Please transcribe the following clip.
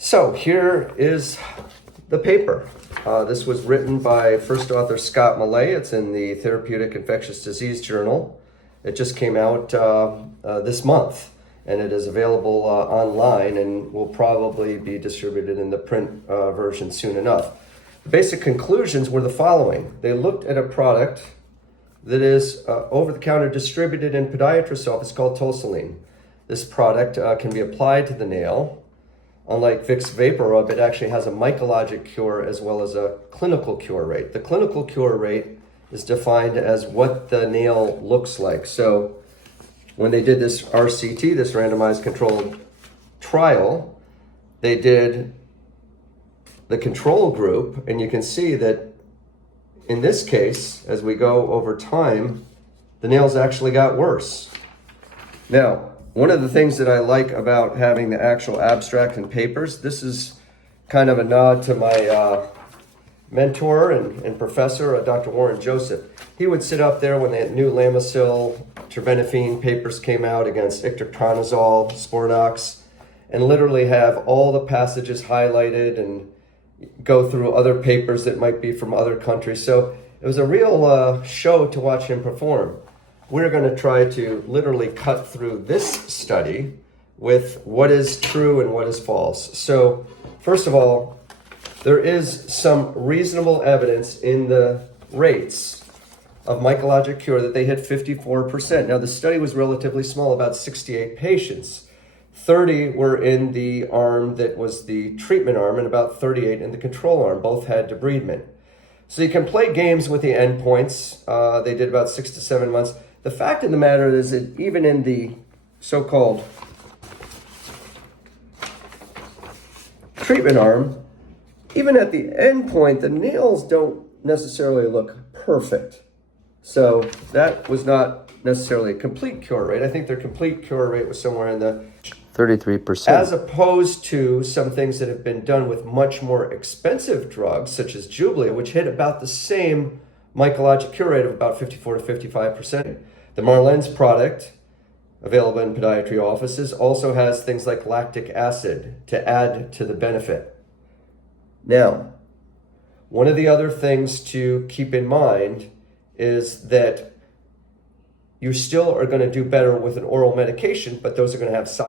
So here is the paper. This was written by first author Scot Malay. It's in the Therapeutic Infectious Disease Journal. It just came out this month, and it is available online and will probably be distributed in the print version soon enough. The basic conclusions were the following. They looked at a product that is over-the-counter distributed in podiatrist's office called Toenail. This product can be applied to the nail. Unlike Vicks VapoRub, it actually has a mycologic cure as well as a clinical cure rate. The clinical cure rate is defined as what the nail looks like. So when they did this RCT, this randomized controlled trial, they did the control group, and you can see that in this case, as we go over time, the nails actually got worse. Now, one of the things that I like about having the actual abstract and papers, this is kind of a nod to my mentor and professor, Dr. Warren Joseph. He would sit up there when the new Lamisil, terbinafine papers came out against itraconazole, Sporanox, and literally have all the passages highlighted and go through other papers that might be from other countries. So it was a real show to watch him perform. We're going to try to literally cut through this study with what is true and what is false. So first of all, there is some reasonable evidence in the rates of mycologic cure that they hit 54%. Now the study was relatively small, about 68 patients. 30 were in the arm that was the treatment arm and about 38 in the control arm. Both had debridement. So you can play games with the endpoints. They did about 6 to 7 months. The fact of the matter is that even in the so-called treatment arm, even at the end point, the nails don't necessarily look perfect. So that was not necessarily a complete cure rate. I think their complete cure rate was somewhere in the 33%. As opposed to some things that have been done with much more expensive drugs, such as Jublia, which hit about the same mycologic cure rate of about 54 to 55%. The Marlen's product, available in podiatry offices, also has things like lactic acid to add to the benefit. Now, one of the other things to keep in mind is that you still are going to do better with an oral medication, but those are going to have side